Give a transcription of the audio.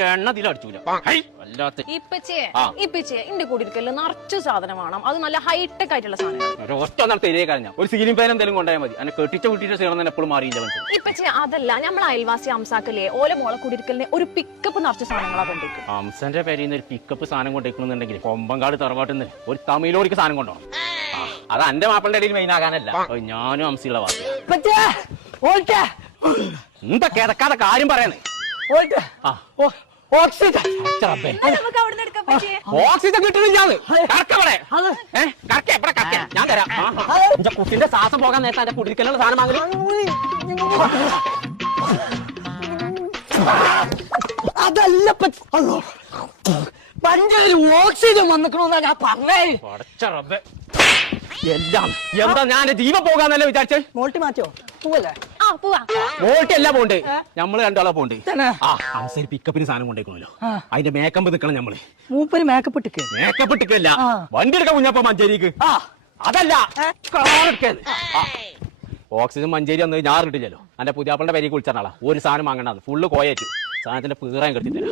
എണ്ണ ഇതിലടിച്ചൂല വല്ലാത്ത ഇന്റെ കൂടിയിരിക്കല് നിറച്ചു സാധനം വേണം. അത് നല്ല ഹൈടെക് ആയിട്ടുള്ള സാധനം. ഒറ്റ ഒന്നാൾ തെരിയെ കഴിഞ്ഞ ഒരു സീലിംഗ് ഫാൻ എന്തെങ്കിലും കൊണ്ടായാൽ മതി. എന്നെ കെട്ടിച്ച കുട്ടിയുടെ സീണം തന്നെ എപ്പോഴും മാറിയില്ല മനസ്സിലായി. ഇപ്പച്ചേ അതല്ല, നമ്മളെ അയൽവാസി അംസാക്കല്ലേ ഓല മോളെ കൂടിയിരിക്കലിനെ ഒരു പിക്കപ്പ് നിറച്ച സാധനങ്ങളാ കൊണ്ടേക്കും. അംസന്റെ പേരിൽ ഒരു പിക്കപ്പ് സാധനം കൊണ്ടേക്കണമെന്നുണ്ടെങ്കിൽ കൊമ്പങ്കാട് തറവാട്ടിന്ന് ഒരു തമിഴോടിക്ക് സാധനം കൊണ്ടുപോകണം. അത് എന്റെ മാപ്പിളുടെ ഇടയിൽ മെയിൻ ആകാനല്ല, ഞാനും അംസിയുള്ള വാർത്ത. എന്താ കിടക്കാതെ കാര്യം പറയണേ. ഓക്സിജൻ കിട്ടുന്നില്ലാന്ന് ഞാൻ തരാം. കുട്ടിന്റെ ശ്വാസം പോകാൻ നേരത്തെ എന്റെ കുടിക്കലുള്ള സാധനം വാങ്ങലും. അതല്ല പഞ്ചായത്തിൽ ഓക്സിജൻ വന്നിക്കണോന്നാ ഞാൻ പറഞ്ഞേ. എല്ലാം എന്താ ഞാൻ ജീവ പോകാന്നല്ലേ വിചാരിച്ചേ. മോൾട്ടി മാറ്റോ പോവല്ലേ? മോൾട്ടി അല്ല പോണ്ട്, നമ്മള് രണ്ടാളെ പോണ്ട്. അവസരം പിക്കപ്പിന് സാധനം കൊണ്ടേക്കണല്ലോ, അതിന്റെ മേക്കപ്പ് നിക്കണം നമ്മള്. മൂപ്പര് മേക്കപ്പ് ഇട്ടിക്ക്. മേക്കപ്പ് ഇട്ടിക്കല്ല, വണ്ടി എടുക്കാൻ കുഞ്ഞപ്പ മഞ്ചേരിക്ക്. അതല്ല ഓക്സിജൻ മഞ്ചേരി വന്നത് ഞാൻ ഇട്ടില്ലല്ലോ. എന്റെ പുതിയാപ്പളുടെ പേരേക്ക് വിളിച്ചാളാ ഒരു സാധനം വാങ്ങണ്ടാന്ന് ഫുള്ള് കോയേറ്റു. സാധനത്തിന്റെ പീറാൻ കെടുത്തില്ല.